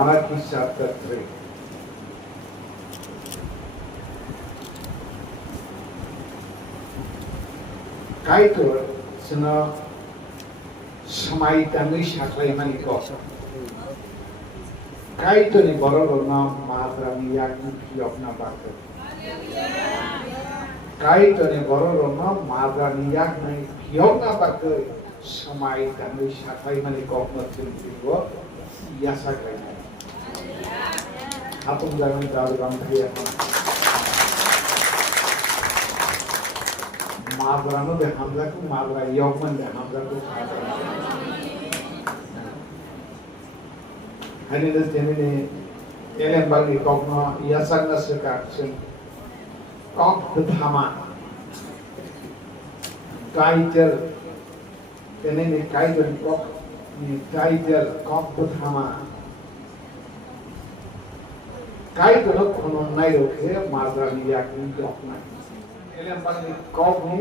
marathi satatre kaito sena samai tangi saklai mani ko kaito ni bororo na madrami yakni piyopna bakte kaito ni bororo na madrami yakni piyopna bakte samai tangi saklai mani ko na tintigo ya saklai atum jangan dalam dia madrano de hamza ko madra yogman de hamza ko hani das demine elen bagi kokno yasagna sekaksen kok thama kaitel tenene kaitel kok ni kaitel kok thama kaitel kono nai rokhe madra liya ki yogna elen bagi kok ni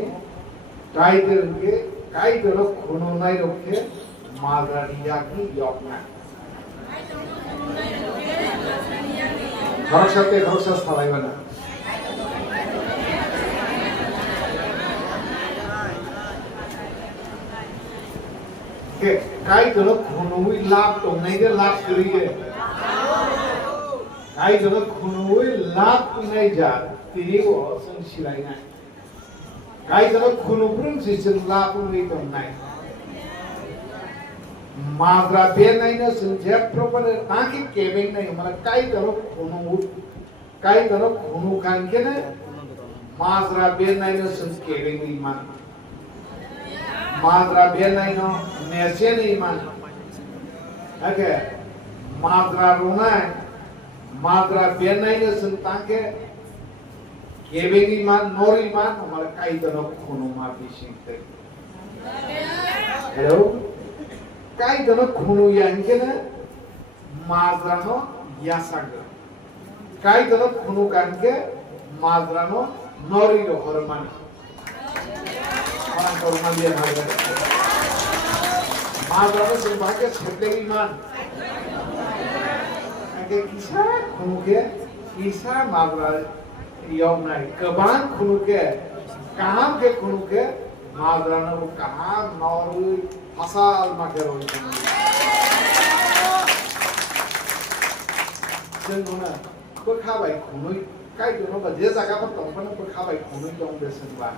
kaitel ke kaitel kono nai rokhe madra liya ki yogna Khoroksa salai bana. Ke kai dolo khunui lap tong nai de lap kiriye. Kai dolo khunui lap nai ja tini ko sang silai nai. Kai dolo khunupun sisin lap nai tong nai. Madra benai na sunjep proper taki kebeng nai mana kai dolo khunu kan ke na madra benai na sun kebeng ni man madra benai no nese ni man okay madra runa madra benai na sun take kebeng ni man nori man mana kai dolo khunu ma bisinte hello kai dano khunu yankena madrano yasaga kai dano khunu kanke madrano nori ro horman orang horman dia harga madrano sebagai sebagai iman ake kisa khunu ke kisa madra yom nai kaban khunu ke kaham ke khunu ke madrano kaham nori asal makero jenona berkhabai khunui kai dono ba je jaga par tong pana berkhabai khunui dong besan ba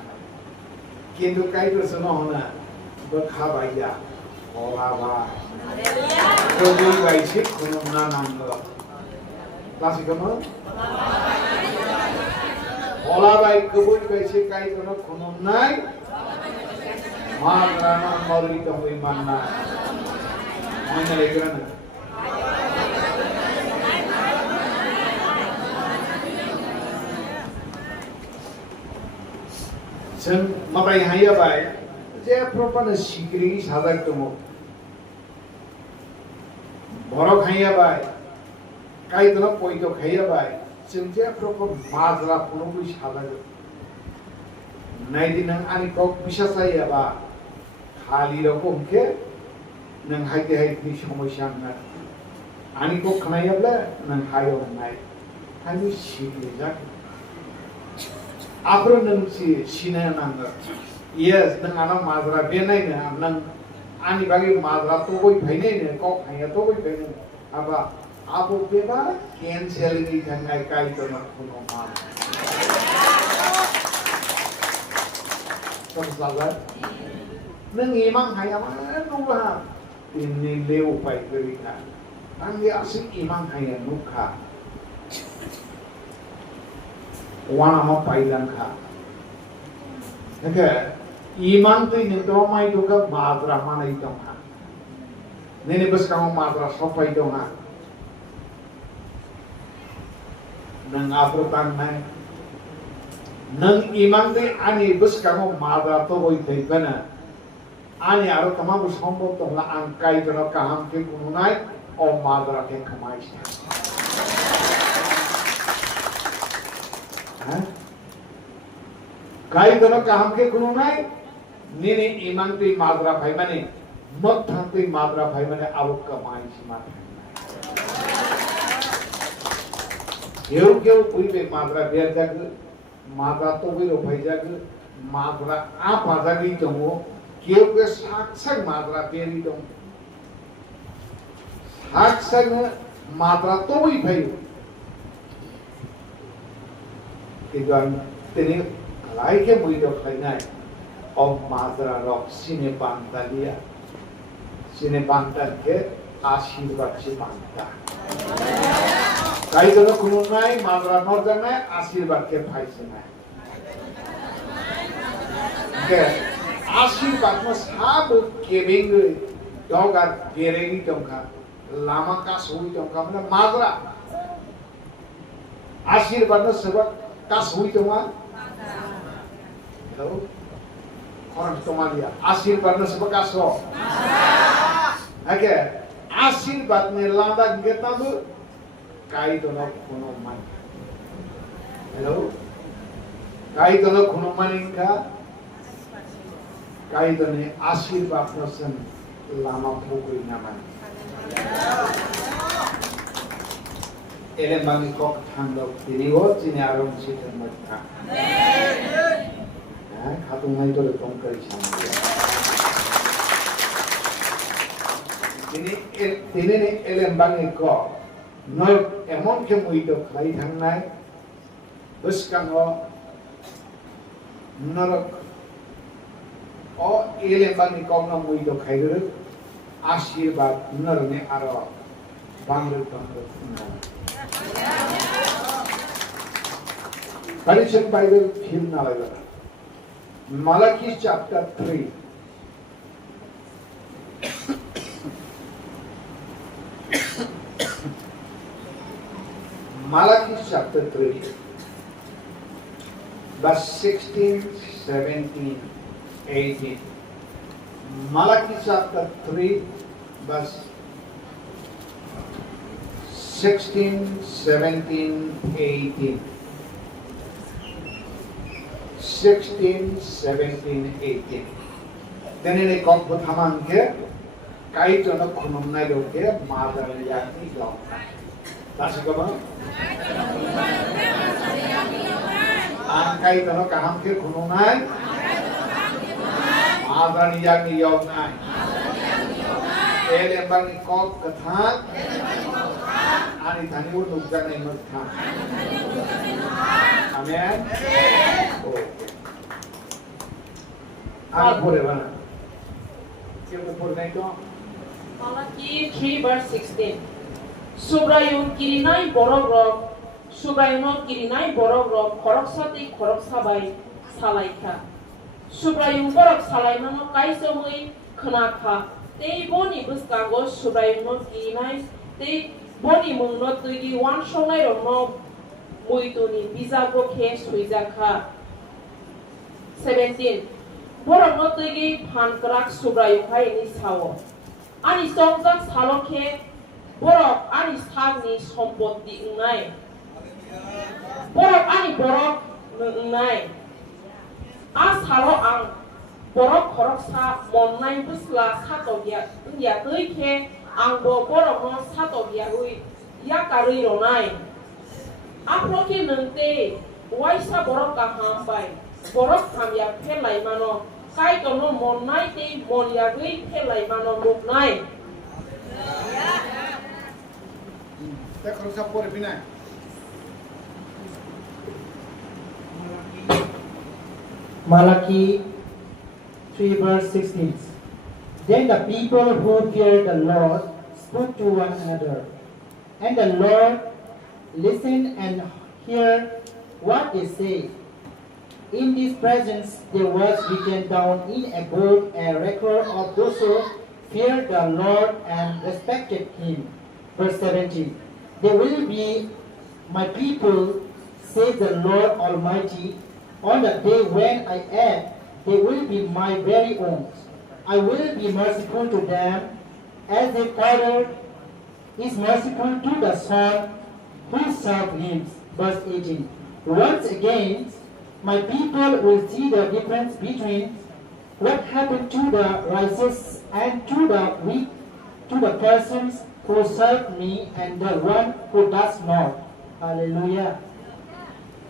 kintu kai do sono hona berkhabai ya ola ba kobui bai sik khunum na nam do lasi kama ola bai kobui bai sik kai dono khunum nai Madrano mori to hui manna mana legrana sen mabai haya bai je propana sikri sadak tomo borok haya bai kai tono poito khaya bai sen je propan madra kono bui sadak nai dinang ani kok bisa saya ba খালি রকম কে নং হাইতে হাইতে সমস্যা না আনি কো খানাইবলা নং হাইও নাই খালি শিখে যাক আপ্রো নং সিনা নাঙ্গ ইয়েস নং আনা মাজরা বেনাই না নং আনি বাগে মাজরা তো কই ফাইনাই না কক হাইয়া তো কই ফাইনাই আবা আপো বেবা ক্যান্সেল নি জাঙ্গাই কাই তো না কোনো মা সমস্যা neng imang hayam anu lah ini leu pai berita nanti asik imang hayam nukha wana ma pai lang kha nake imang tu ini to mai tu ka madra mana itu ha nene bas kamu madra sopai itu ha neng aprotan mai neng imang tu ani bas kamu madra to boy thai bana ani aro tamamu সম্ভব তোমরা আঙ্কাই জন কাহাম কে কোন নাই ও মাদরা কে কমাইছ হ্যাঁ কাই জন কাহাম কে কোন নাই নিনে ইমানতে মাদরা ভাই মানে মত থাকতে মাদরা ভাই মানে আলোক কমাইছ মাথা কেউ কইবে মাদ্রা বের জাগে মাদ্রা তো বইরো ভাই জাগে মাদ্রা আপা জাগি দমো কেউ সাকসাক মাদ্রা বেরি দম সাকসাক মাদ্রা তো বই ভাই কিন্তু তিনি লাইকে বইরো খাই নাই of মাদ্রা রক সিনে পান্তালিয়া সিনে পান্তালকে আশীর্বাদ সে পান্তা তাই জন্য কোনো নাই মাদ্রা মর্যাদা নাই আশীর্বাদকে পাইছে না आशीर्वाद में सब केबेंगे डॉगर बेरेगी टंका लामा का सोई टंका मतलब माद्रा आशीर्वाद में सब का सोई टंका हेलो कौन टमालिया आशीर्वाद में सब का सो है क्या आशीर्वाद में लादा गेता तो काई तो ना कोनो मन हेलो काई तो ना कोनो मन इनका कायदने आशीर्वाद नसन लामा फुकुई नामान एले मांगी कok थांगो तिनिओ जिने आरम सिथन मथा हां खातुं नाइ तो तों करि सामने तिने एले मांगी को न एमन के मुइतो खाइ थांनाय बसकांगो नरक ओ एले बांगी कौन मुइदो खाइरो आशीर्वाद नरने आरो बांग्रो Galatian Bible film na laga Malachi chapter 3 Malachi chapter 3 verse 16 17 18 Malachi chapter 3 verse 16 17 18 16 17 18 Then kong puthaman ke kai jono khunum nai loke madar yakni gaw Tasi ko ba An kai jono kaham ke khunum nai Adani yakni yaw nai Ele bang kok kathat Ani thani wo nukjan nai matha Amen Okay Ano pore bana Sino pore nai to Malachi 3 verse 16 Subrayun kirinai borok rok Subrayunot kirinai borok rok Khoroksati khoroksabai salaikha Subrayun borok salaimano kaisomui khanakha Tei boni buskago subrayunot kirinai Tei boni mungnot tuigi wan shonai romno muituni bizago khe suijakha 17 borok not tuigi phankrak subrayukhai ni sawo Ani songjak salokhe borok ani sagni sompotti ungnai borok ani borok ungnai a salo ang borok khoroksa monnai busla satogya ya toikhe ang bo borok no satogya ui ya karui ronai aploke nungte waisa borok ka hambai borok hamya phelai mano kai tono monnai te monya gui phelai mano muknai Tekro sa pore pinai Malachi 3 verse 16 Then the people who feared the Lord spoke to one another and the Lord listened and heard what they say In this presence there was written down in a book a record of those who feared the Lord and respected him. Verse 17 They will be my people, says the Lord Almighty. On the day when I am, they will be my very own. I will be merciful to them as the Father is merciful to the Son who serves him. Verse 18 Once again, my people will see the difference between what happened to the righteous and to the weak, to the persons who serve me and the one who does not. Hallelujah.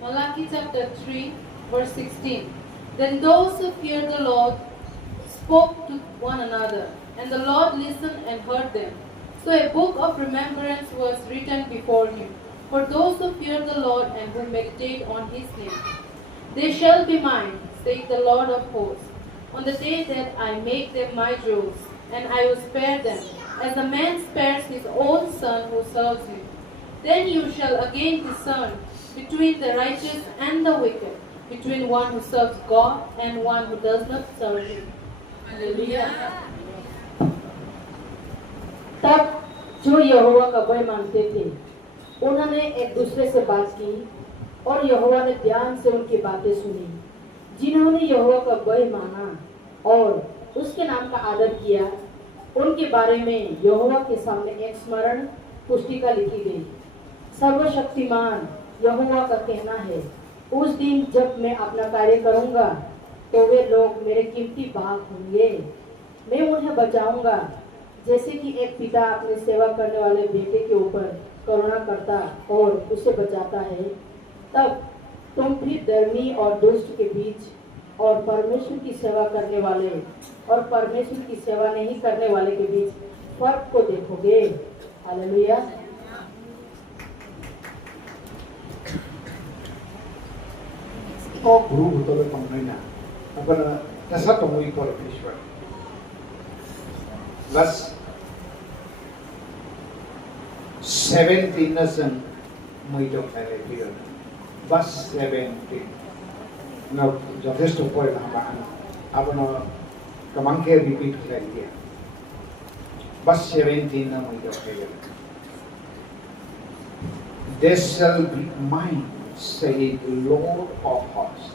Malachi chapter 3, verse 16. Then those who feared the Lord spoke to one another, and the Lord listened and heard them. So a book of remembrance was written before him, for those who fear the Lord and who meditate on his name. They shall be mine, saith the Lord of hosts, on the day that I make them my jewels, and I will spare them, as a man spares his own son who serves him. Then you shall again discern between the righteous and the wicked, between one who serves God and one who does not serve him. Hallelujah. तब जो यहोवा का भय मानते थे उन्होंने एक दूसरे से बात की और यहोवा ने ध्यान से उनकी बातें सुनी। जिन्होंने यहोवा का भय माना और उसके नाम का आदर किया उनके बारे में यहोवा के सामने एक स्मरण पुस्तिका लिखी गई। सर्वशक्तिमान यहोवा का कहना है, उस दिन जब मैं अपना कार्य करूंगा तो वे लोग मेरे कीमती भाग होंगे। मैं उन्हें बचाऊंगा जैसे कि एक पिता अपने सेवा करने वाले बेटे के ऊपर करुणा करता और उसे बचाता है। तब तुम फिर धर्मी और दुष्ट के बीच और परमेश्वर की सेवा करने वाले और परमेश्वर की सेवा नहीं करने वाले के बीच फर्क को देखोगे। हालेलुया। 꼭 그로부터를 먹느냐. 그거는 대사도 무이포로 피시고. Verse 17은 무이도 패레비요. Verse 17. 나 যথেষ্ট পড়ে না আপনার কমাঙ্কে রিপিট হয়ে গিয়ে Verse 17 না মুইতো 패레. They shall be mine, saith the Lord of hosts,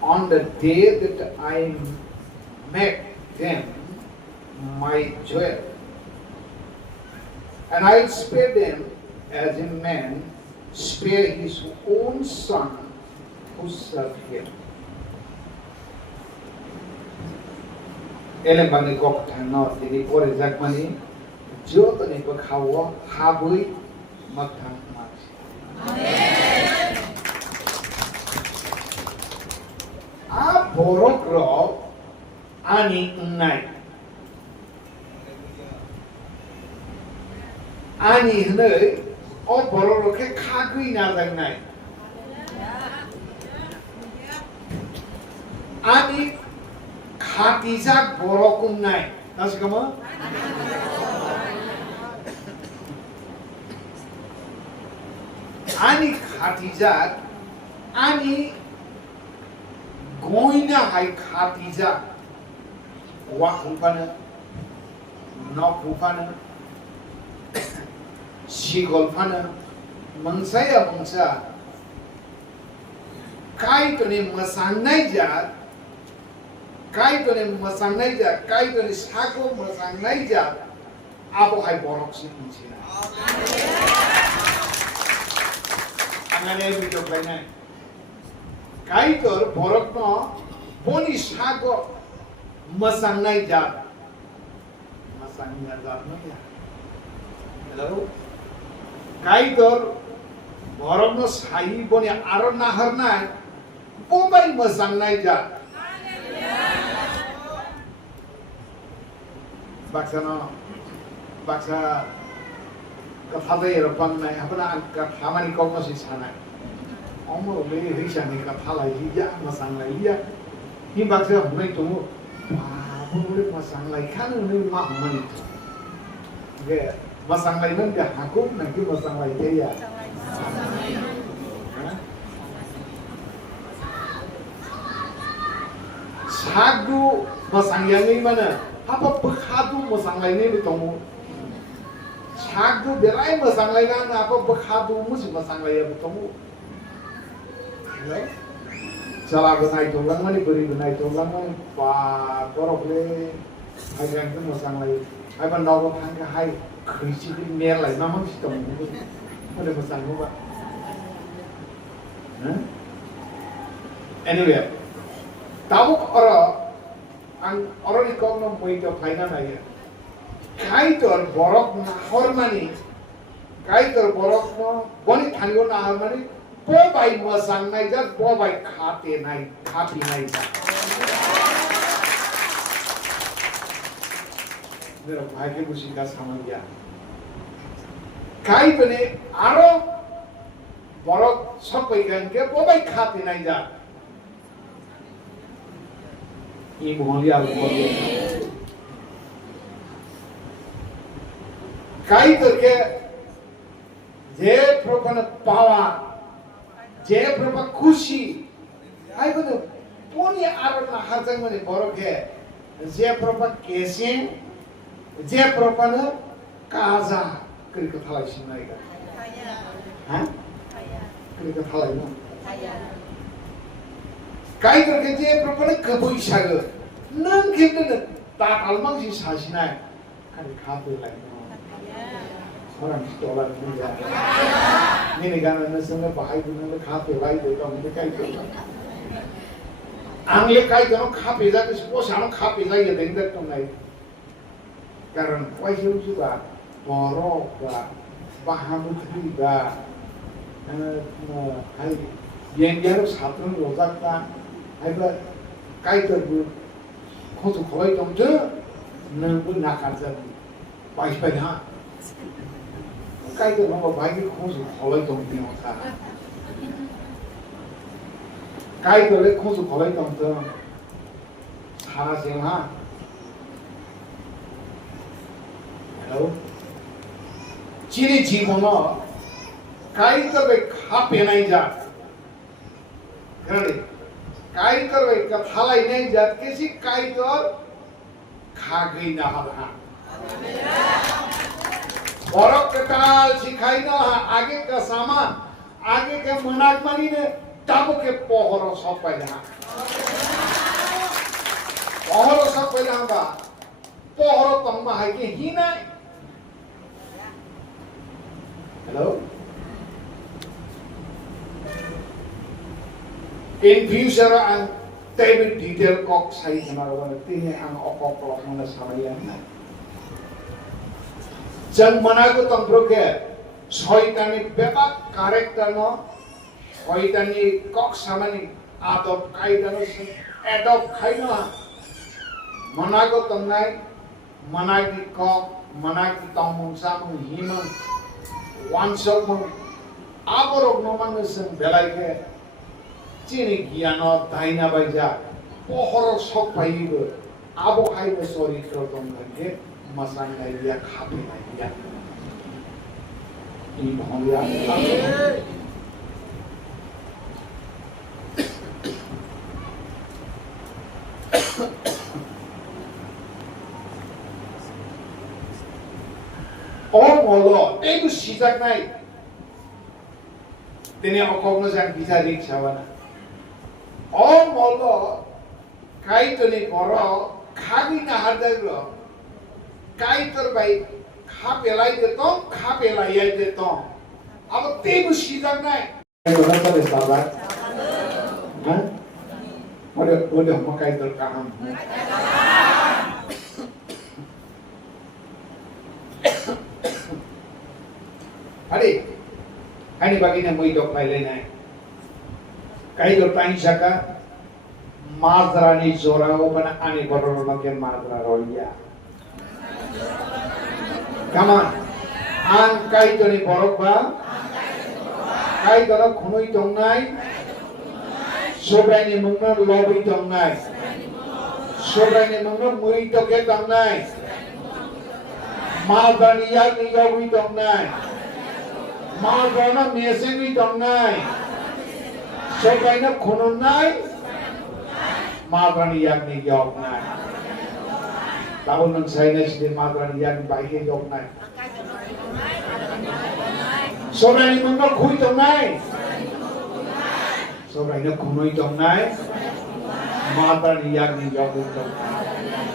on the day that I make them my jewel, and I'll spare them as a man spare his own son who served him. Ele bani kok thano tini pore jakmani jo tani pakhawo habui magthang machi. Amen. A borok ro ani nai. Ani hnei o borok ro ke khagui na dang nai. Ani khatijak borokun nai. Nasi kamu? Ani khatijak, ani goina hai khatijak. Wak rupana, nok rupana, sigol pana, mangsaya mangsa. Kai to ni masangnai jat. Kai to ni masangnai jat, kai to ni sago masangnai jat, abo hai borok si kunchina. Angane video kainai. Kai to borok no boni sago masangnai jat. Masangnai jat no ya. Hello. Kai to borok no sai boni aro nahar nai, bobai masangnai jat. Baksa kathaday rapang nai apna kathamani kong si sanai. Omo le hisani kathalai hiya masanglai hiya. Hi baksa humai tumu boleh masanglai kan ni ma humani. Ge masanglai nan ga hakum nanti masanglai ke ya. Sagu masanglai mana? Apa bekhadu masanglai ni bertemu? Sagu berai masanglai kan? Apa bekhadu mesti masanglai bertemu? Salah benai tulang mana beri benai tulang mana? Pak korok le, ayam tu masanglai. Ayam nawa pangka hai kerja di merlai, nama mesti bertemu. Ada masanglai apa? Anyway, tahu orang orang ni kau nak muai tu final aja. Kai tu borok nahor mani Kaitor borok no boni thangyo na amani bobai masang nai jat bobai khate nai khapi nai jat. मेरो भाइले बुझिका समझ्या Kaitor ne aro borok sabai ganke bobai khate nai jat. Ini mohonnya aku Kaitor ke जे प्रपन पावा जे प्रपन खुशी आई को pony आरोप ना हरजंग में baroque है जे प्रपन केसे जे प्रपन काजा करी को थाला सिनाई का हाँ करी को थाला ना Kaitor के जे प्रपन कबुई सागर नंग कितने ताकलमंग सी सासिनाई करी खाते line orang sekolah juga. Ini kan nasinya bahaya guna kafe lain itu kamu Kaitor. Anglik Kaitor kafe jadi sepuluh sama kafe lagi ada yang datang lagi. Karena wajib juga borok lah, bahan utri lah, hai yang dia harus satu rozak lah, hai ber Kaitor bu, kau tu kau itu tu, nunggu nak kerja, baik-baik ha. Kaitor nama baik khusus kalau itu mungkin apa? Kaitor le khusus kalau itu tu, sana siapa? Hello, ciri jiwano, Kaitor le kape naik jat, kerana Kaitor le kathalai naik jat, kesi Kaitor kagei nahal ha. Borok kekal sikai na आगे का सामान आगे के मनागमनी ने तब के पोहरो सब पहला का पोहरो तंग है कि ही ना hello in future ang David detail kok sai hamaga wana tine ang okok lok mana samaya na जंग मना को तंत्रों के शैतानी बेपक कैरेक्टर नो शैतानी कॉक सामने आदब कायदानो से एडॉप खाइनो मना को तंगनाई मना की कॉक मना की तंगमुंग सामने हिमन वांशक मंग आबोरोग नोमान से बेलाई के चीनी गियानो दाइना बाइजा पोहरो शोक पाइबो आबो खाइ में सॉरी करो तुम करके मसाला नहीं दिया खाते नहीं दिया ini mohonnya Allah itu sejak naik ini okokno yang bisa diksawana Allah Kaitor ni boro khagi na hadagro Kaitor baik kape lai deto, अब तेबु सीजन नहीं Kaitor apa deh sahabat? Hah? Udah mau Kaitor kaham. Hari baginya mau hidup lain naik. Kaitor tanya saka, madra ni zora, mana ane borong makan madra roya. Come on. Ang Kaitor ni borok ba? Kaitor khunoi tongnai. Sobrai ni mungna lobi tongnai. Sobrai ni mungna muri toke tongnai. Madani yak ni yogi tongnai. Madana meseni tongnai. Sobrai na khununai. Madani yak ni yognai. Tahun nang saya ni sedih madani yak baiknya yognai. Sobrai ni mungna khui tongnai. Sobrai na khunoi tongnai. Madani yak ni yogi tongnai.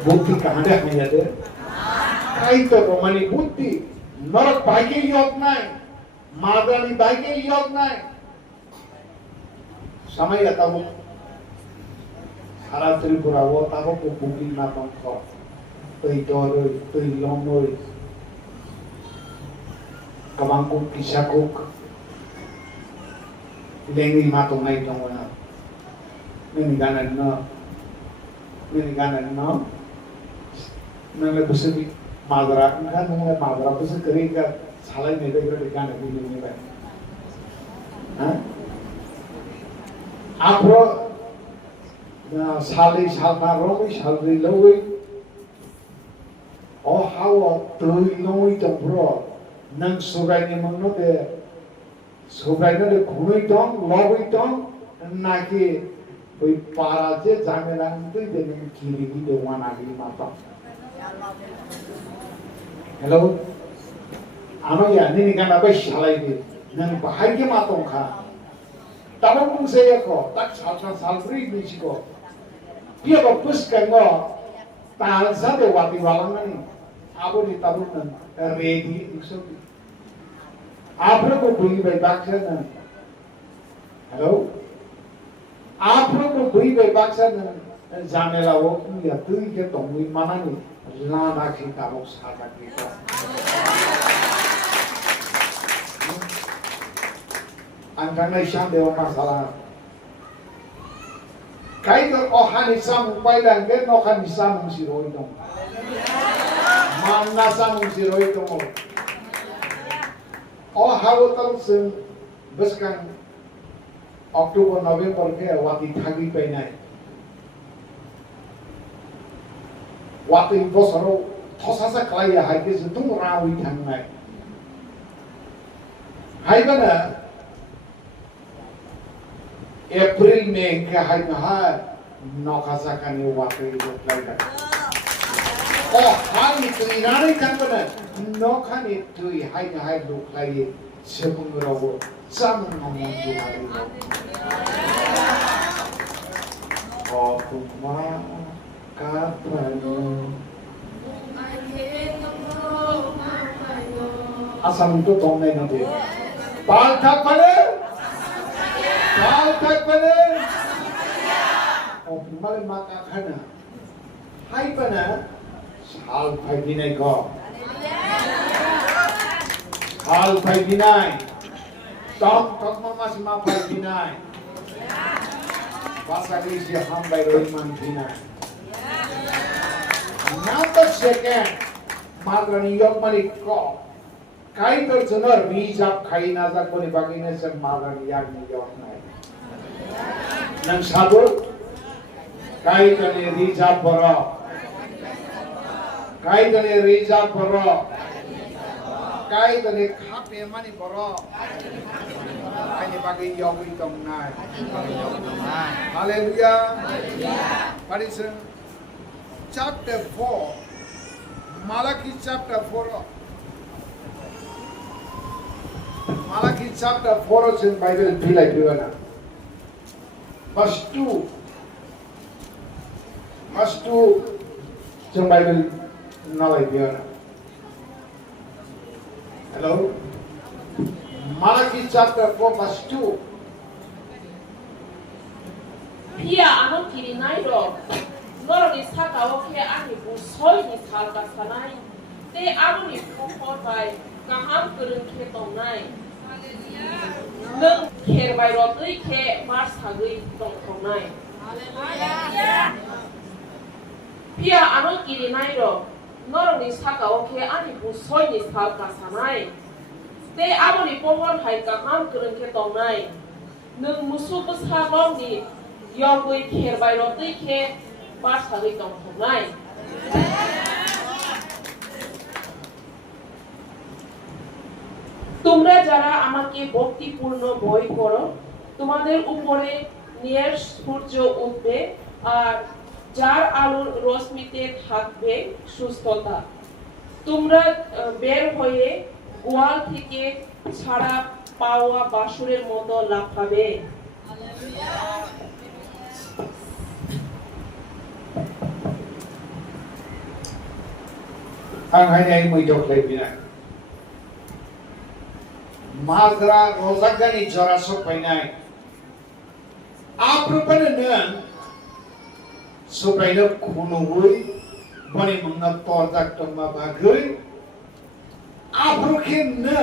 बुद्धि कहाँ है हमें याद है? Kaitor romani बुद्धि नरक बाइके योग नहीं, मादनी बाइके योग नहीं. समय आता वो सारा त्रिपुरा वो ताको को बुद्धि ना पंखो. tui dorui, tui lomui, kamangkuk kisakuk, lengi matong nai tongona. Miniganan no, nang lepas madra, kan nang madra tu sekering kan salah ni tu kerana kan ni ni kan. Apro salih salna romi salih loi. Oh how tu loi tu bro, nang sugai ni mana tu sugai ni khunui tong, loi tong, nak ওই পাড়া যে জামেলা তুই দেখেন কিরি কি দেওয়ান আগে মাতা hello আমি জানি নি কেন বেশ শালাই দি নন বাহাইকে মাতং খা তাবো মুসে একো তাক সালসা সালফ্রি বিচিকো পিয়া বাপুস কেন তাল সাদে ওয়াতি ওয়ালাঙ্গানি আবনি তাবুন রেডি ইসো আপরে কো বুই বাই বাকছেন হ্যালো आपरो को बुई बे बाक्सन जामेला वो या तुई के तोंगुई मानानी लाना की ताबो साजा की को angkana syam dewa masalah kai to ohani sam pailan ke nokan sam siroi tong manna sam siroi tong oh hawo tal sen beskan Oktober November ke wati thagi painai wati bosoro thosasa klaya hai ke tung rawi thangnai hai bana April May ke hai ha nokasa kani wati klai da oh hani trinani kan bana nokani tui hai klai sepung rawo Sama ngomong Tuhan oh kuma kapano asam itu tongnya nanti pal tak pada oh malah maka kana hai pana hal pagi naik kau hal pagi naik Tom mama sima pai binai. Bahasa Indonesia hambai roiman binai. Number second, madrani yok malik ko. Kai to jenar rijab kai nazak boni bagine se madrani yak ni yok nai. Nang sabur kai to ni rijab boro. Kai to ni rijab boro. Kai to ni khape mani boro. Ini bagi yang hitung naik. Haleluya. Parisen chapter 4, Malachi chapter 4. Malachi chapter 4 is in Bible pilai diwana. Verse 2. Verse 2 in Bible nalai diwana. Hello. Malachi chapter 4 verse 2. Pia ano kiri nai do. Noro ni saka oke ani bu soi ni salka sanai. Te anu ni pukor bai kaham kereng ke tong nai. Neng ker bai rotui ke mar sagui tong nai. Pia ano kiri nai do. Noro ni saka oke ani bu soi ni salka sanai. Te abo ni pohon hai kaham kereng ke tong nai. Neng musuh besar long ni yogui ker bai rotui ke mar sagui tong nai. তোমরা যারা আমাকে ভক্তিপূর্ণ বই করো তোমাদের উপরে ন্যায়ের সূর্য উঠবে আর যার আলোর রশ্মিতে থাকবে সুস্থতা তোমরা বের হয়ে গোয়াল থেকে ছাড়া পাওয়া বাসুরের মতো লাফাবে Ang hanya mo ito klay pinay. Madra rozagani jorasok painay. Apro pa na supay na kunungui bani mangna torjak tongma bagui abroke na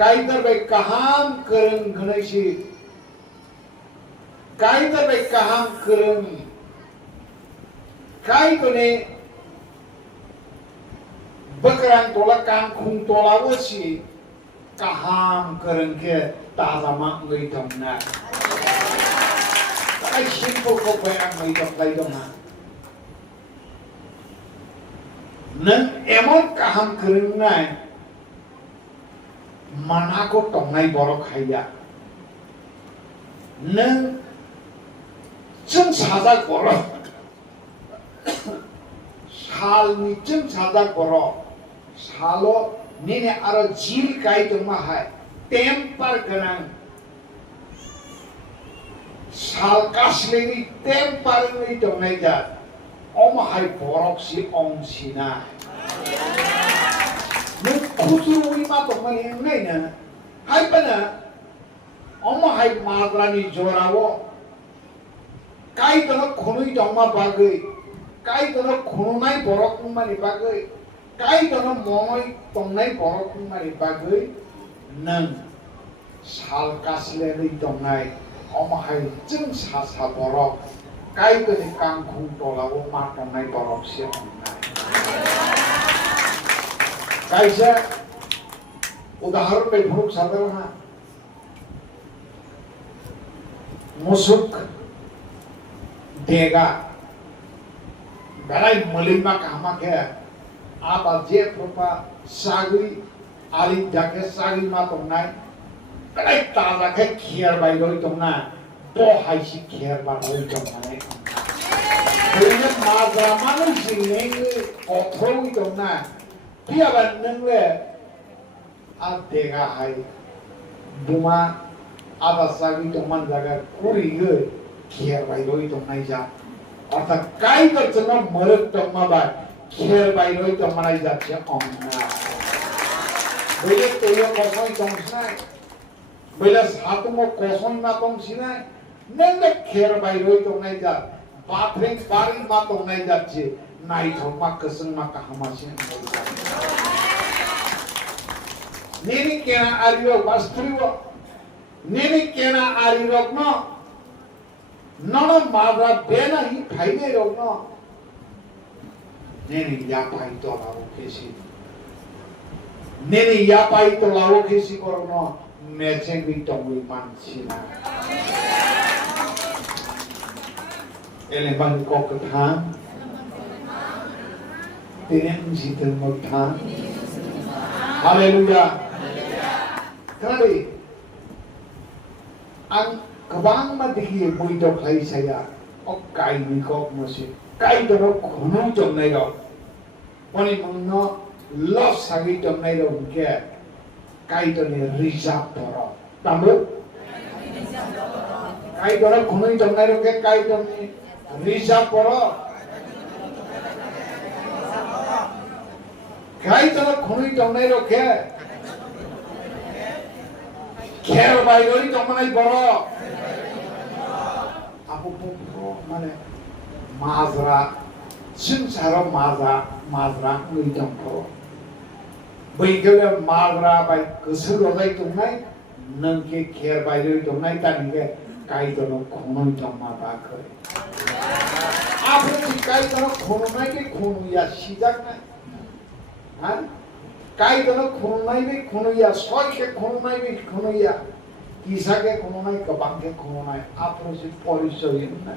kaidar bai kaham kereng ganaisi kaidar bai kaham kereng kaidone bekerang tola kangkung tola wasi kaham kereng ke tazama ngai tamna ai simple ko bayang ngai tam lai dong nang emon kaham kereng nai mana ko tongnai borok haya nang 좀 사자 걸어 살미 좀 사자 걸어 살로 니네 알아 질 가이 동마 하이 템पर 그냥 살 가슬레니 템퍼니 동네자 어머 하이 버럭시 엉시나 너 구두위마 동마니 네나 하이빠나 어머 하이 마드라니 조라고 kai tono khonui dongma bagai kai tono khonunai borok mani bagai kai tono monoi tongnai borok mani bagai nang sal kasle ni tongnai omahai jeng sa sa borok kai toni kangkhung tolawo ma tongnai borok se tongnai kaisa udaharon bai buruk sadarana musuk देगा बड़ाई मलिमा कामा के आप अजय प्रोपा सागरी आली जाके सागरी मा तोंनाय बड़ाई ताजा के खियर बाई रोई तोंना बो हाइसी खियर बा रोई तोंनाय बेने माजामानो जिंगे कोथोई तोंना पिया बननले आ देगा हाई बुमा आबा सागरी तोंमान जागा कुरी गे खेर बाइरोई तोंनाय जा अर्थात काय करचना मरक तोंमा बा खेर बाइरोई तोंमानाय जाचे ओंना बेले तोयो कोसोय तोंसनाय बेले सातुमो कोसोय मा तोंसिनाय नंगे खेर बाइरोई तोंनाय जा बाथरिं बारी मा तोंनाय जाचे नाय थोमा कसं मा काहमासिन नेनि केना आरियो बास्त्रियो नेनि केना आरियो न नन माद्रा बेना ही फाइने रोगनो नेनी या पाई तो लाओ केसी नेनी या पाई तो लाओ केसी करोनो मैचिंग भी टोंगुई मानसिना एले बंग को कथा तेरे उजितन मथा hallelujah कनादि ang kabang madiki mui do khai saya o kai ni ko mosi kai do khonu jom nai ro poni mangno love sagi jom nai ro ke kai do ne reserve poro tamu kai do khonu jom nai ro ke kai do ne reserve poro kai do khonu jom nai ro ke kher bai ro ni jom nai poro aku pun mana mazra sinsara mazra ngai tampo baikele mazra bai kesuru bai tunai nangke kher bai roi tunai tani ke kai tono khonoi tamma ba kare apne kai tono khonoi ke khonu ya sijak na ha kai tono khonoi be khonu ya soi ke khonoi be khonu ya Kisah ke komunai kabang ke komunai apa sih polisi ini?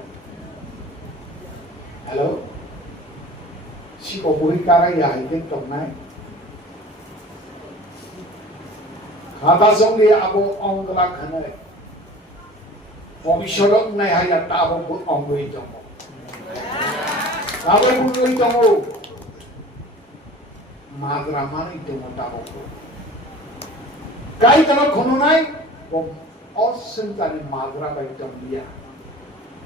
Hello, si komunik kara ya ini komunai. Kata song dia abu ongkla kene. Polisi orang nai hanya tahu pun ongkui jomo. Tahu pun ongkui jomo. Madraman itu mau tahu. Kai kalau komunai 어승까지 마드라가 있던 미야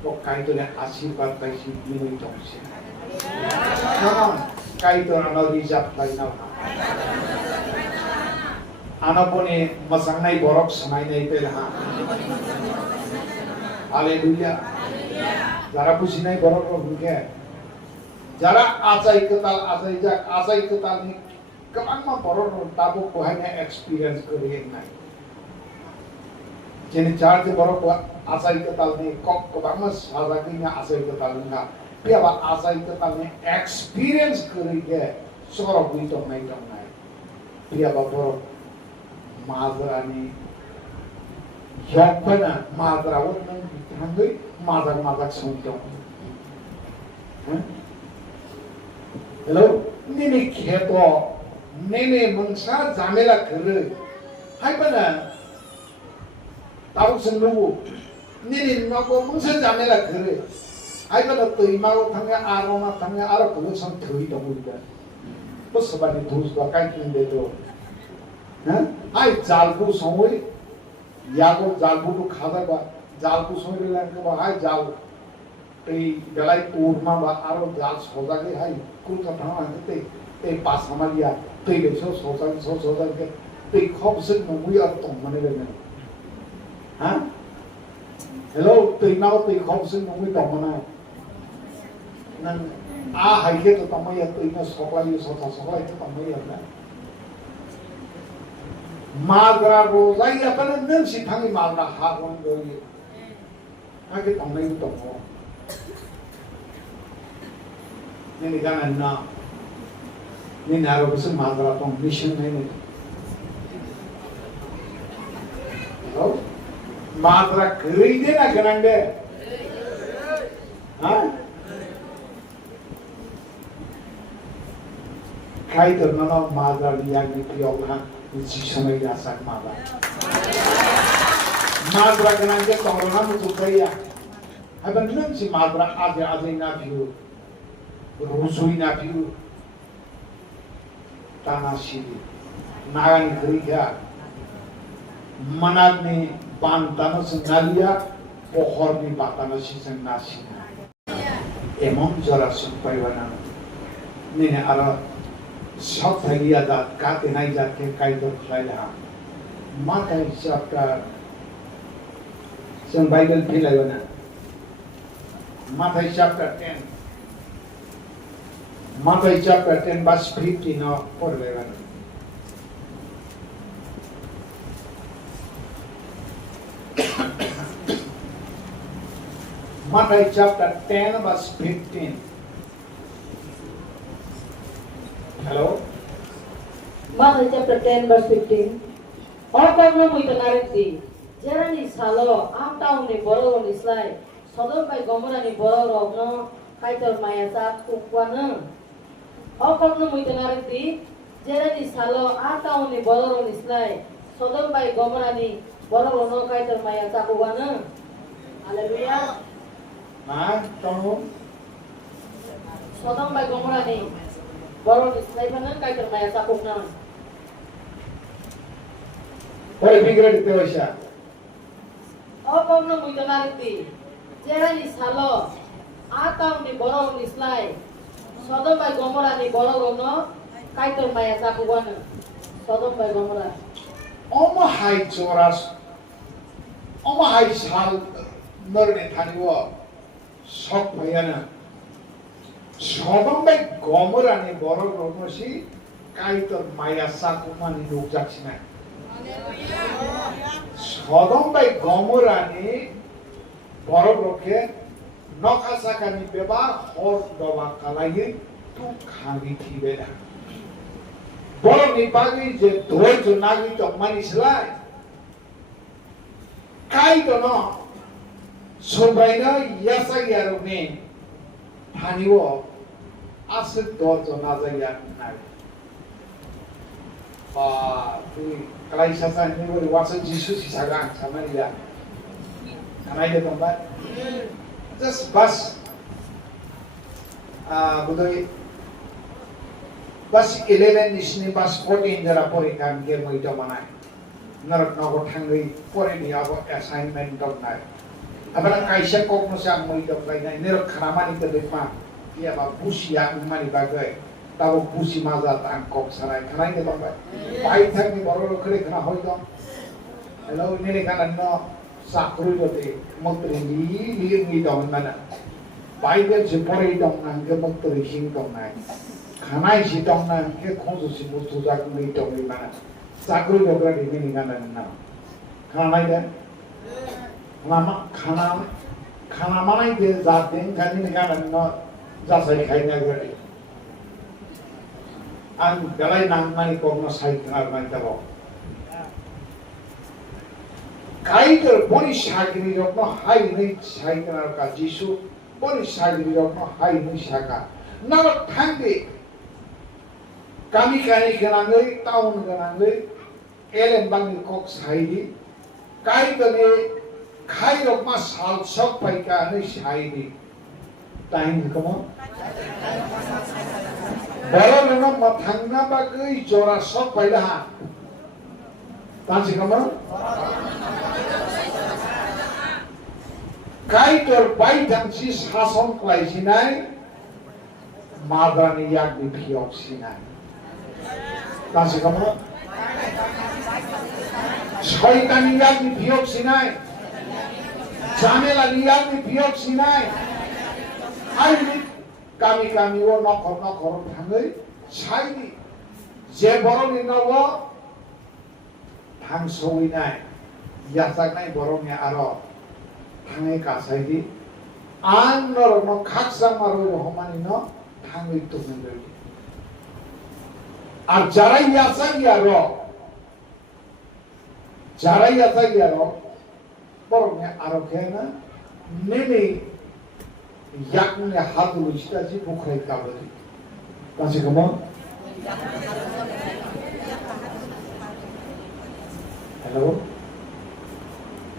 또 가이드의 아시바가 있는 정신 그러면 가이드는 어디 잡다이나 아나보니 마상나이 버럭 사나이나이 빼라 할렐루야 যারা খুশি নাই বড় বড় ভুলকে Jara asai ketal ni kelang mah boron tabu ko hanya experience kuri nai. Jadi charge boron ko asai ketal ni kok ko bangas sazakinya asai ketal ni na. Pia ba asai ketal ni experience kuri ke soro buito nai dong nai. Pia ba boron mazra ni yapana mazra won nang bitangui mazak sungtong. Hello, nini keto, nini mangsa zamela kere, hai mana, tahu sendu, nini nago mangsa zamela kere, hai mana tuh mau tangga aroma tangga arah kulo sang teri dong udah, terus sebagai terus bakai kinde tu, hai jalbu songoi, yago jalbu tu khada ba, jalbu songoi lagi ke bah hai jal, belai turma ba aro jal soja ke hai. Kulkata itu pas sama dia, besok sosan ke, kau sen nunggu ya tong mana lagi? Hah? Hello, now kau sen nunggu tong mana? Nang hai ke tu tong mana? Ina sekolah itu tong mana? Magra roza ya apa nih si pangi magra hawan doi, hai tong mana itu tong mana? Ini kan na, ini naruh besar madra tong mission ini. Oh, madra kerja na kenang deh, hah? Kait nama madra liang ni priyogan, ujisan ini asak madra. Madra kenang deh tong orang itu kaya, apa nih si madra aja ina view. Rusui na piu tanah sini, nagan kerja, manat ni bantanah sengalia, pohon ni bantanah sisen nasi. Emang jara supaya wana, ni ara shot lagi ada kate naik jat ke kait terkaya, mata chapter, sen Bible pilai wana, mata chapter 10. Matthew chapter 10 verse 15 na porlevan. Matthew chapter 10 verse 15. Hello? Matthew chapter 10 verse 15. Orkabno muitanariti. Jarani salo amtaun ni borong islai. Sodom bai gomora ni borong no kaitor maya sa kukwana. Orkabno muitanariti. Jarani salo amtaun ni borong islai. Sodom bai gomora ni borong no kaitor maya sa kukwana. Haleluya. Nah, kamu Sodom bai gomora ni borong islai mana kaitor maya sa kukwana. boleh pikiran itu Aisyah. Orkabno muitanariti. Jarani salo amtaun ni borong islai. Sodom bai gomora ni borong no kaitor maya sa kukwana. Sodom bai gomora. Omahai coras, omahai sal nerne thaniwa sok bayana. Sodom bai gomora ni borong ronosi kaitor maya sa kumani nukjak sinai. Sodom bai gomora ni borong roke nokasakani beba hor doba kalai tu khagi thibeda. Borong ni pagi je doi jo nagi to manislai. Kai to no sobaina yasa yaro ne thaniwo asit do jo naza yar nai. Tu kalai sasa ni bori wasa Jesus isagang sama dia. Kanai dia tempat. Just bus. Budoi bus 11 nisni bus 14 jara porikan ke moi to manai. Narak nago thangai pore ni abo assignment dok nai. Abana kaisa kok no sang moi dok lai nai nerok khamani ke dekma. Ia ba busi yang mani bagai. Tabo busi maza tang kok sarai kanai ke tempat. Pai thang ni boro kre kana hoi dong. Hello ni kana no sakru jote motri ni dong mana. Bible si pore dong nang ke mok teri sing dong nai. Khanai si dong nang ke khonsu si bustu jak ni dong ni mana. Sakru dogra di ni ngana na. Khanai de. Khana manai de za ding kan ni ngana na za sai khai na gari. Ang galai nang mani ko na sai ngar mai ta bo. Kaitor bori shagiri rokno hai nei sai kana ka Jisu bori shagiri rokno hai nei saka na thangbe kami kani kanangai taun kanangai elen bangi kok sai di kaitor ne khai rokma sal sok pai ka nei sai di time komo baro no mathangna ba kai jora sok pai da ha tansi komo Kaitor baitang si sason klai sinai madrani yak di phiok sinai tansi komo shaitan yak di phiok sinai jamela yak di phiok sinai ai kami wo nokor thangai sai di je borong ni nawa thang soi nai yasak nai borong ya aro thangei kasai di an nor no khaksa maro homani no thangei to ngai ar jarai yasak yaro borong ya aro kena nene yakne hatu lista ji bukhrai kabali kasi komo hello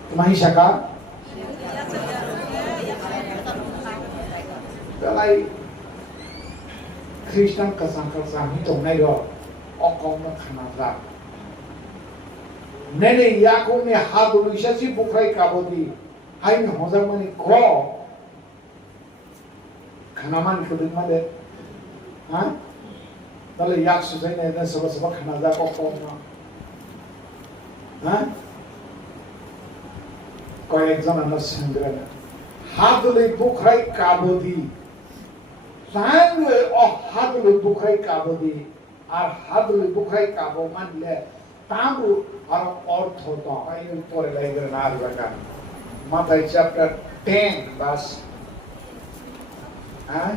tumai shaka Dalai Krishna kasangkal sami tong nai ro okong na khanaza nene yakung ne hadu ishasi bukhrai kabodi hai ne hozamani ko khanaman khudin made ha dalai yak susai ne na saba khanaza okong na ha কয়েকজন আমরা সঙ্গে হাতলে বুখাই কাবদি সঙ্গে ও হাতলে বুখাই কাবদি আর হাতলে বুখাই কাবো মানলে তাবু আর অর্থ তো এই পরে লাইগে না আসবে মাথায় চ্যাপ্টার 10 বাস হ্যাঁ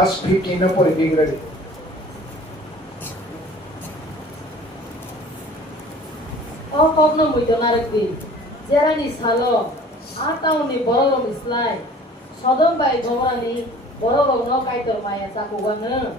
Bas 15 na po ibigay. O kok na muy donarik di. Jera ni salo. Atau ni borolong islay. Sodom bai gomora ni borolong no kaitor maya sakuwan na.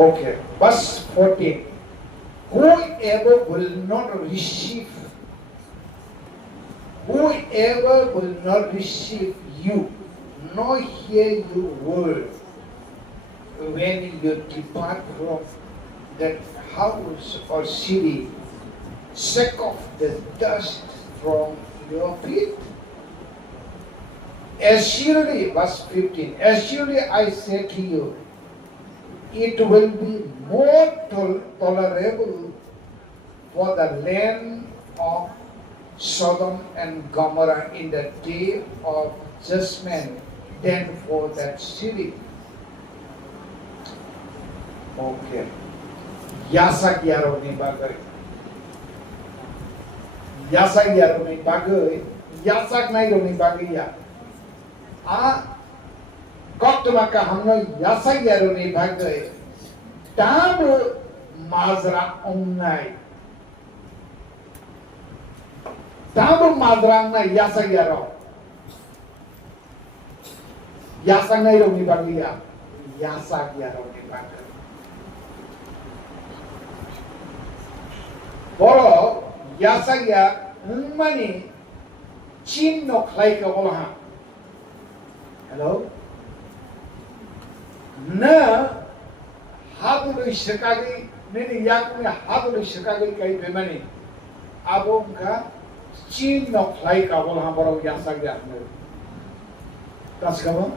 Okay, verse 14. Whoever will not receive you, nor hear your word, when you depart from that house or city, shake off the dust from your feet. As surely, verse 15, as surely I say to you, it will be more tolerable for the land of Sodom and Gomorrah in the day of judgment than for that city. Okay. Yasak yaro ni bagay. Yasak yaro ni bagay. Yasak na yaro ni bagay ya. Kok maka hamno yasak yaro ni bagay. Tamu mazra umnai. Tamu mazra umnai yasak yaro. Yasak na yaro ni bagay ya. Yasak yaro ni bagay. Boro yasak ya umani chin no klay ka bolo ha. Hello? Na hadului sekali nini yakuni hadului sekali kai bemani abong ka chin no klai ka bol ha borok yasa gya ne tas ka bo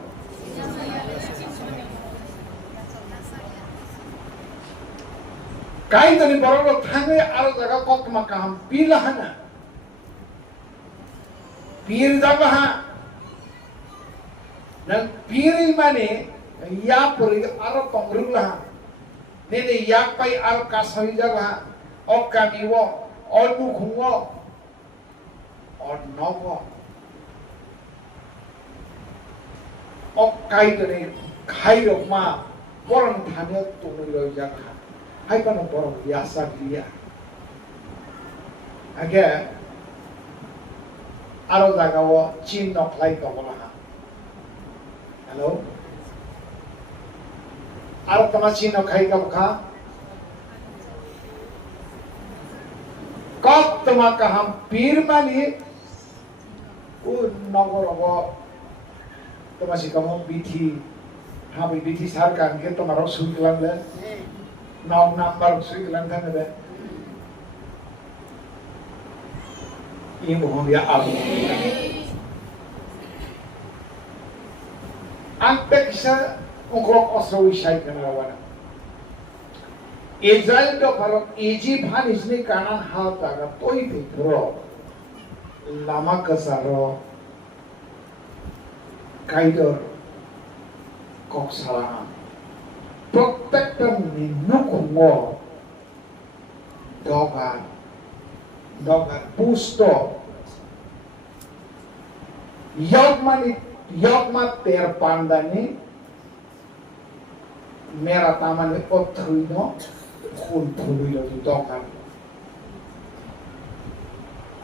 kai tani borok thangai aro jaga kok ma ka ham pilahana pir jaga ha na piri mane ya puri aro tongrula nene ya pai aro kasari jaga o kamiwo o nukhungo o nogo o kai tani khai rok ma borong thane tunu lo jaga hai pano borong yasa dia age aro jaga wo chin no klai ka bola Hello? Aro tama chino khai ka bukha? Kok tama ka ham pir mani u nogorogo tama si kamo bithi habi bithi sarkan ke tama ro sui klan le nog number sui klan thane be ini mohon ya abu Angpek isa ungkrok osro wisai kenalawana. Israel do parok Egypt han isni kanan hal taga toi pitro lama kesaro kaidor koksala protector ni nukungo dogan pusto Yogma ter pandani mera tamani otruino phul phuluilo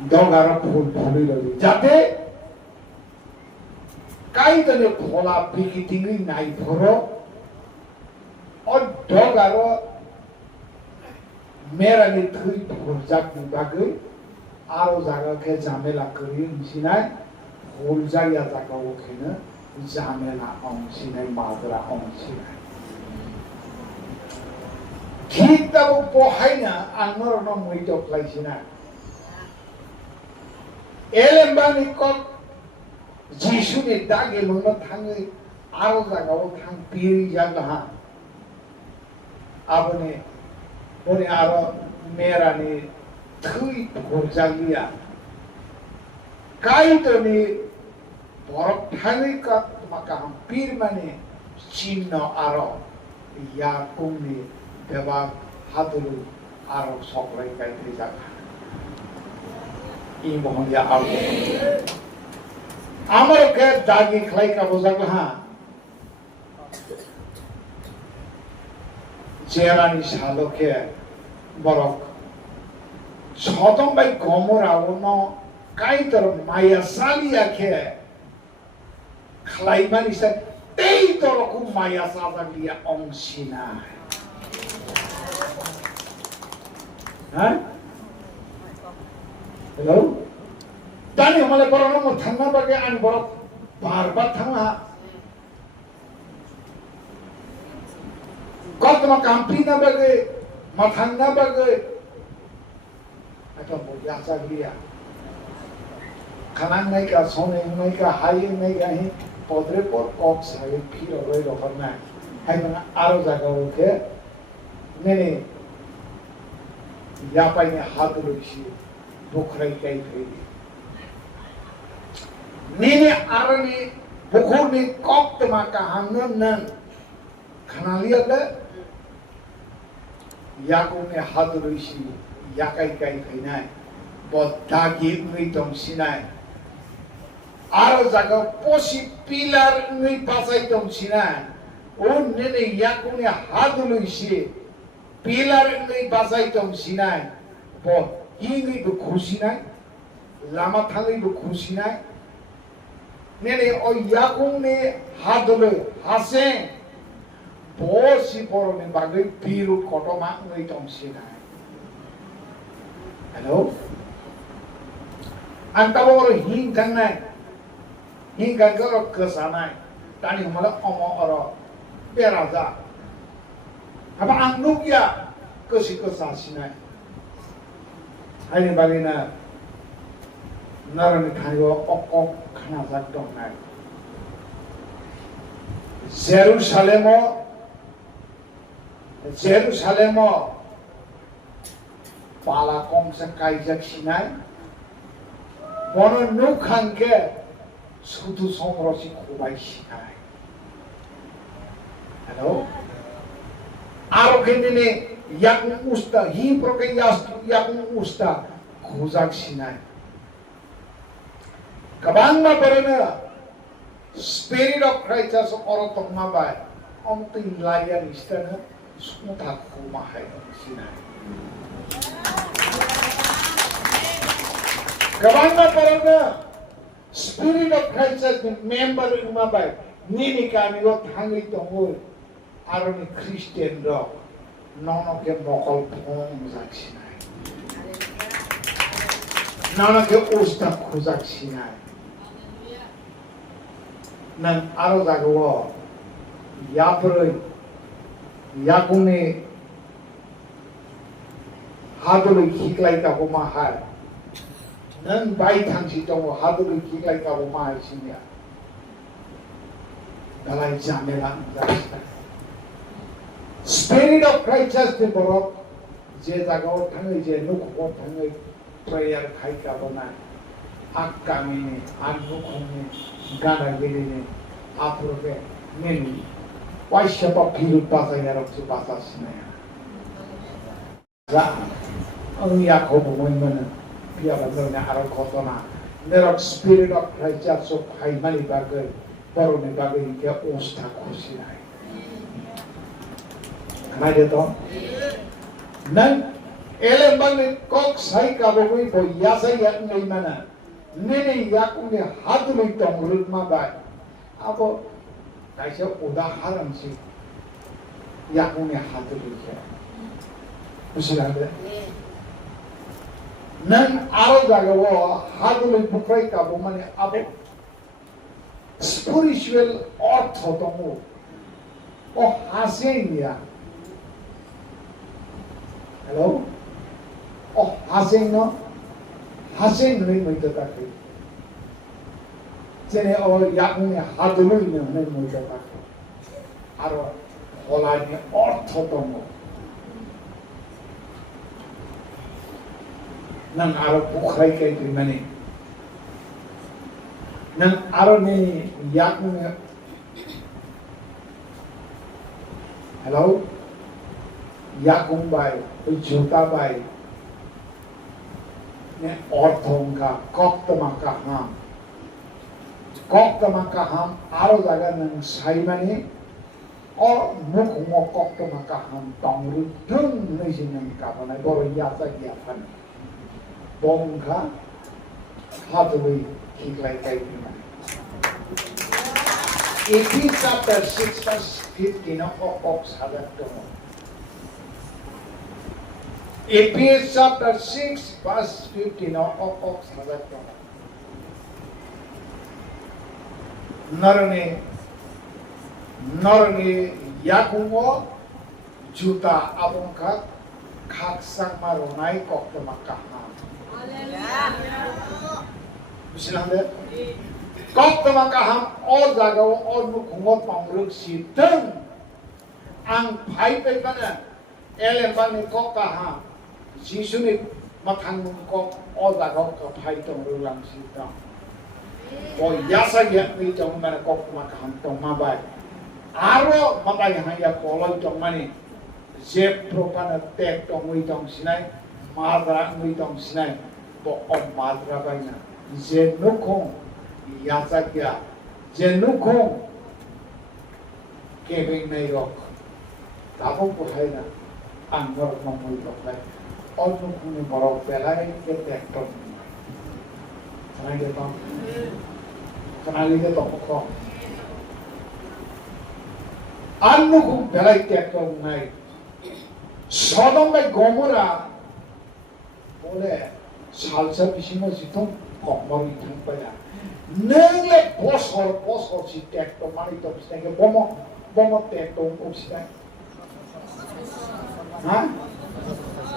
dogara phul phuluilo jate kai tane phola pikitingi nai phoro or dogaro mera ni thui phul jak ni bagai aro jaga ke jamela kari sinai Ulzaya taka okena jamela ong sinai madra ong sinai kita po haina angor no muito play sinai elembani ko jisu ni dage mongno thangi aro jaga o thang piri jaga ha abone bone aro mera ni thui phurjagia kai to ni borok thani ka maka hampir mane chinno aro ya kumni deba hadulu aro sokrai kai jaga I mohon ya aro amar ke dagi khlai ka bojaga ha jerani shaloke borok chodong bai gomora ono kai tor maya salia ke Khlaiman isa tei toro ku maya sadan dia ong sina. Hello? Tani hamale boro mo thangna bage an boro barbat thanga. Kotma kampi na bage mathangna bage. Ata mo yasa dia. Kanang nai ka sone nai ka hai nai ka hi podre por kok sai phir roi ro karna hai mana aro jaga oke nene ya pai ne hat ro shi bukrai kai thei nene arani bukhur ni kok tama ka hangan nan khanalia le ya ko ne hat ro shi ya kai kai thei nai bodagi ngai tong sinai aro jaga posi pilar ngai pasai tong sina on nene yakune hadului shi pilar ngai pasai tong sina po ingai bu khusina lama thangai bu khusina nene o yakune hadului hase posi porone bagai piru kotoma ngai tong sina hello anta boro hin kanai Hingga kalau ke sana, tani humala omo oro beraza haba ang nukya kasi sinai haini bagina narani khanigo ok khana jak dong nai Jerusalemo pala kong sa kaijak sinai bono nukhangke sudu somrosi kubai sinai hello aro kendine yakun usta hi proke yakun usta khujak sinai kabanga berena Spirit of Christ as orang tok mabai, om tin layan istana, semua tak kumahai sinai. Kabanga parana Spirit of Christ as member mabai, nini kami lo thangi tongul, aroni Christian do, nono ke mokol pong jak sinai, nono ke usta khujak sinai. Nan aro jagawo yaproi yakune hadului khiklai ka boma har nan bai thangsi tongo hadului khiklai ka boma har sinya dalai jamela Spirit of righteousness the borok je jagawo thangai je nukho thangai prayer khai ka boma akkamini anukhomi gana gini aprobe neni waisya pa pilut basa yarok su basa sinaya la ang yakho bumoy mana pia bazarnya arok khotona nerok Spirit of Christ so khai mani bagay paro ni bagay ke osta khusinai kanai deto nan elembang ni kok sai ka boy bo yasa yak ngai mana nene yakune hadului tong rutma bai abo kaisa udaharan si yakune hadului ke busilande nan aro jagawo hadului bukai ka bo mane abo spiritual ortho tomo o hasenia hello o haseno hasen nei moi ta kai jene o yakune hadului nei moi ta kai aro holani ortho tomo nan aro bukhai kai mane nan aro ne yakune hello yakung bai juta bai ne orthongka koktamaka ham aro jaga nang saimani o mukmo koktamaka ham tongru dung nei sinang kapana boro yasa gyafan bongka hadului khiklai kai pina Ephesians chapter 6 verse 15 of sadat tomo Ephesians chapter 6 verse 15 of sadat tomo Narane yakungo juta abongka khaksang maronai koktamakah Bismillah koktamakah all jagaw all mukhungot pangruk siteng ang phai pe kana elembang ni kokah jisuni mathang kok all jagaw ka phai tong rulang siteng o yasa ya ni tong mana koktamakah tong mabai aro makai hanya koloi tong mani je propana tek tong wi tong sinai madra wi tong sinai bo om madra baina je nukong yasa kya je nukong kebing nei rok tabo ko hai na angor mamui to hai on nukong ni borok pelai ke tek tong sanai de tong sanai de tong ko an nukong pelai tek tong nai Sodom by Gomorrah boleh salsa bisimo sitong komor itang paya 능력 보소 시댁도 많이 또 시댁에 뭐뭐 때도 봅시다. 아?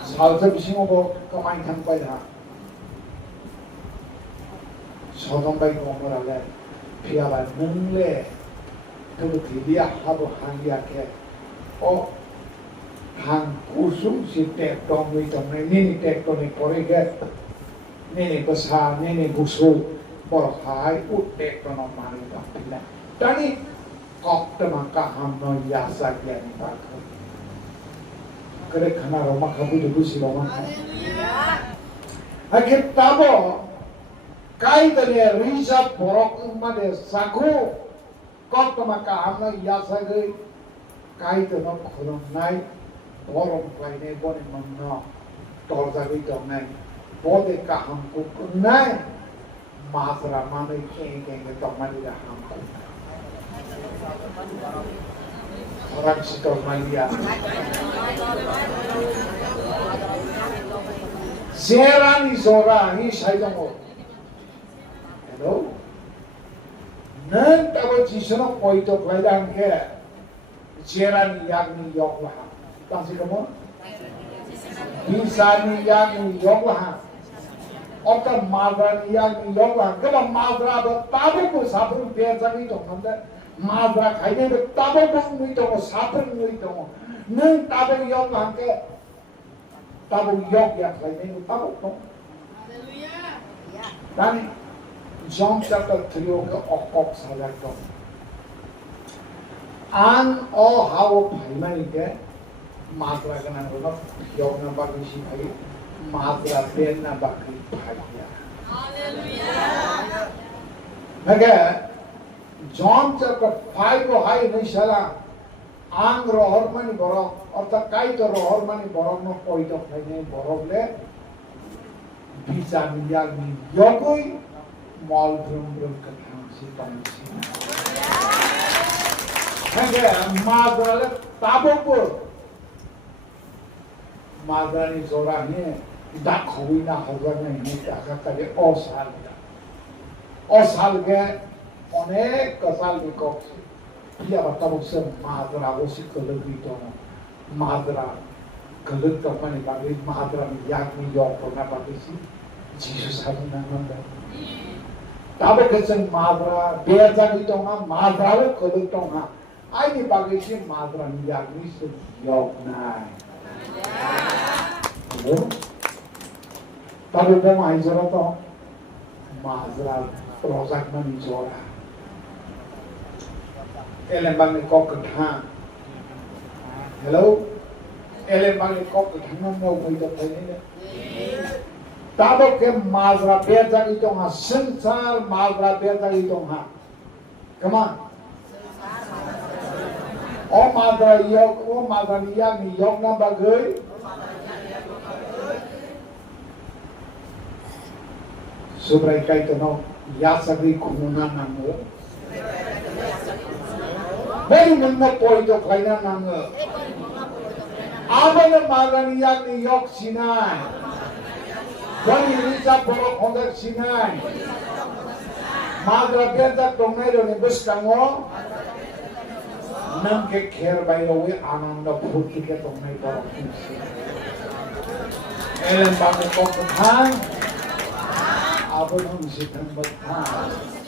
살점 심어보 그만이 한 거야. 소동바이 공부하래 피아바 능력 그 드디어 하부 한기야게 한 구수 시댁도 미동네 니니 댁도 니 버리게 니니 버사 니니 구수 버하이 우댁도 너 많이 바뀌네. 따니 걱정만까 한번 야사기야니 바크. 그래 하나로 막 가부도 부시로 막. 아게 따보 가이드네 리자 보록 음마데 사고 걱정만까 한번 야사기 가이드는 그런 나이 보록 가이네 보내 먹노 돌자기 동네 보데까 한국 끝나이 마스라 마늘 깽깽게 동만이라 한국 사랑시 동만이야 세라니 소라니 사이동호 hello 넌 따고 지수는 보이도 과연 게 세라니 약니 욕라 당시 그뭐 비사니 약니 욕라 어떤 마드라니 약니 욕라 그럼 마드라도 따보고 사부를 배장이 동는데 마드라 가이네도 따보고 누이동고 사부를 누이동고 넌 따보고 욕라 한게 따보고 욕이야 가이네도 따보고 나니 John chapter 3 के of साजा को आन ओ how भाईमानी के मात्रा का नाम बोलो योग ना बाकी सी भाई मात्रा पेन ना बाकी भाईया हालेलुया मगर John chapter 5 को हाई नहीं चला आंग रोहर मनी बरो और तक काई तो रोहर मनी बरो न कोई तो भाई नहीं बरो ले बीचा मिया मी योगोई Mall brum katang si pangsi. Hingga madra tabopur madra ni zora ni dak hui na hoga na ini kaka kage osal ke onek kasal ni kok dia batabuk se madra osi kelebih tono madra keleb kapani bagi madra ni yak ni yok pernah bagi si Jesus hari nanganda. ताबे कसन माद्रा बेजा की तो हम माद्रा लो कल तो हम आई नहीं बाकी से माद्रा नियाग्नि से योग नाय वो ताबे तो माई जरा तो माद्रा प्रोजेक्ट में नहीं जोड़ा एलेम्बांग ने कॉक कहाँ हेलो एलेम्बांग ने कॉक कहाँ में कोई तो नहीं है ताबो के माजरा बेजा की तो हाँ संसार माजरा बेजा की तो हाँ कमान ओ माजरा निया नि योग ना बागै सुब्राई काई तो नो या सभी कुमुना नांगो बड़ी मंगा पोई तो खाइना नांगो आबे माजरा निया नि योग Sinai Bani Rija Borok Hondak Sinai Madra Benta Tongai Roni Buskango Nam ke kher bayrowe ananda phurti ke tongai Borok Elen Bani Kok Thang Abon Hong Sithan Bat Thang